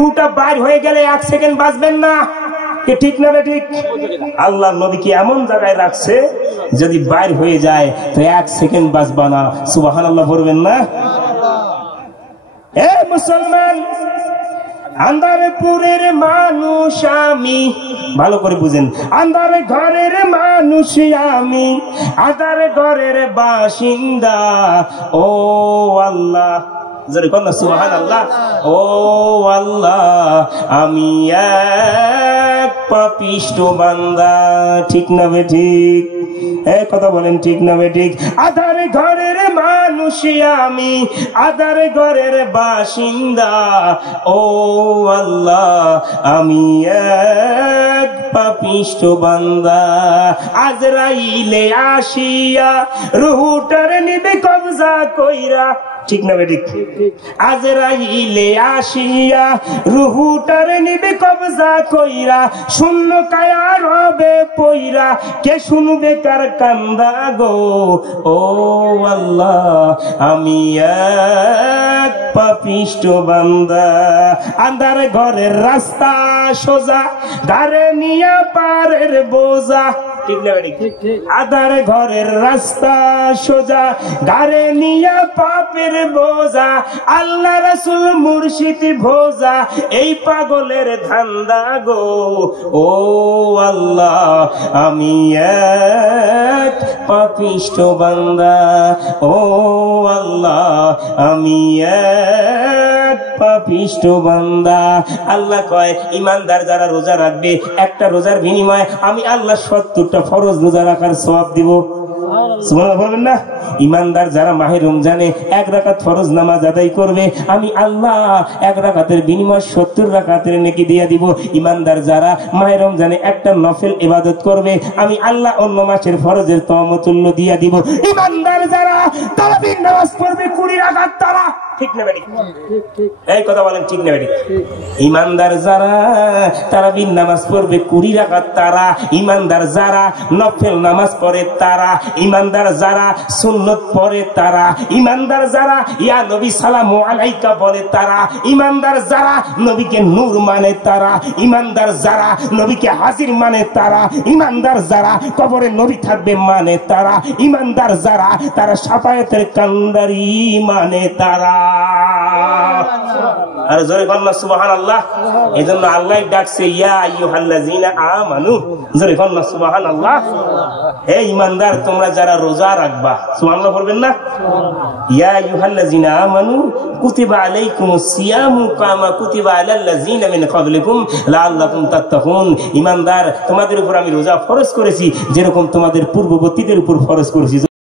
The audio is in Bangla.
রুহটা বাইর হয়ে গেলে 1 সেকেন্ড বাঁচবেন না, কি ঠিক না ঠিক? আল্লাহ নবীকে এমন জায়গায় রাখছে যদি বাইর হয়ে যায় তো 1 সেকেন্ড বাঁচবা না। সুবহানাল্লাহ বলবেন না? এ মুসলমান, আন্দারপুরের মানুষ আমি, ভালো করে বুঝেন, আন্দার ঘরের মানুষ আমি, আন্দার ঘরের বাসিন্দা। ও আল্লাহ, জোরে কোন সুবহানাল্লাহ। ও আল্লাহ, আমি এক পাপিষ্ঠ বান্দা। ঠিক না বে ঠিক? এই কথা বলেন, ঠিক না বে ঠিক? আধার ঘরের মানুষ আমি, আধার ঘরের বাসিন্দা। ও আল্লাহ, আমি এক পাপিষ্ঠ বান্দা। আজরাইলে আসিয়া রুহটার নিবে কবজা কইরা। ঠিক না বেঠিক? আজরাইলে আসিয়া রুহটার নিবে কবজা কইরা, শূন্য কায়া রবে পইরা, কে শুনবে কার কান্দা গো। ও আল্লাহ, আমি এক পাপিষ্ঠ বান্দা। আন্ধার ঘরের রাস্তা সোজা, গারে নিয়া পারের বোঝা। ঠিক না বেঠিক? আন্ধার ঘরের রাস্তা সোজা, গারে নিয়া পাপের বোঝা, আল্লাহ রাসূল মুর্শিদ ভোজা, এই পাগলের ধান্দা গো। ও আল্লাহ, আমি এক পাপিষ্ঠ বান্দা। ও আল্লাহ, আমি এক পাপিষ্ঠ বান্দা। আল্লাহ কয়, ইমানদার যারা রোজা রাখবে, একটা রোজার বিনিময়ে আমি আল্লাহ 70টা ফরজ রোজা রাখার সওয়াব দিব। সুবহানাল্লাহ বলবেন না? ইমানদার যারা মাহে রমজানে 1 রাকাত ফরজ নামাজ আদায় করবে, আমি আল্লাহ 1 রাকাতের বিনিময়ে 70 রাকাতের নেকি দিয়ে দিব। ইমানদার যারা মাহে রমজানে একটা নফল ইবাদত করবে, আমি আল্লাহ অন্য মাসের ফরজের তমতুল্য দিয়ে দিব। ইমানদার যারা তারাবির নামাজ পড়বে 20 রাকাত, তারা। ঠিক না বেটি? এই কথা বলেন, ঠিক না বেটি? ইমানদার যারা তারাবির নামাজ পড়বে 20 রাকাত, তারা। ইমানদার যারা নফল নামাজ পড়ে, তারা। ইমানদার যারা সুন্নত পড়ে, তারা। ইমানদার যারা ইয়া নবী সালামু আলাইকা বলে, তারা। ইমানদার যারা নবীকে নূর মানে, তারা। ইমানদার যারা নবীকে হাজির মানে, তারা। ইমানদার যারা কবরে নবী থাকবে মানে, তারা। ইমানদার যারা তারা শাফায়াতের কান্দারি মানে, তারা। আর জোরে বলনা সুবহানাল্লাহ। এজন্য আল্লাহ ডাকছে ইয়া আইয়ুহাল্লাযিনা আমানু। জোরে বলনা সুবহানাল্লাহ। হে ঈমানদার, তোমরা যারা রোজা রাখবা, সুবহানাল্লাহ বলবেন না? ইয়া আইয়ুহাল্লাযিনা আমানু কুতিবা আলাইকুমুস সিয়ামু কামা কুতিবা আলাল্লাযিনা মিন ক্বাবলিকুম লাআল্লাকুম তাত্তাকুন। ঈমানদার, তোমাদের উপর আমি রোজা ফরজ করেছি যেরকম তোমাদের পূর্ববর্তীদের উপর ফরজ করেছি।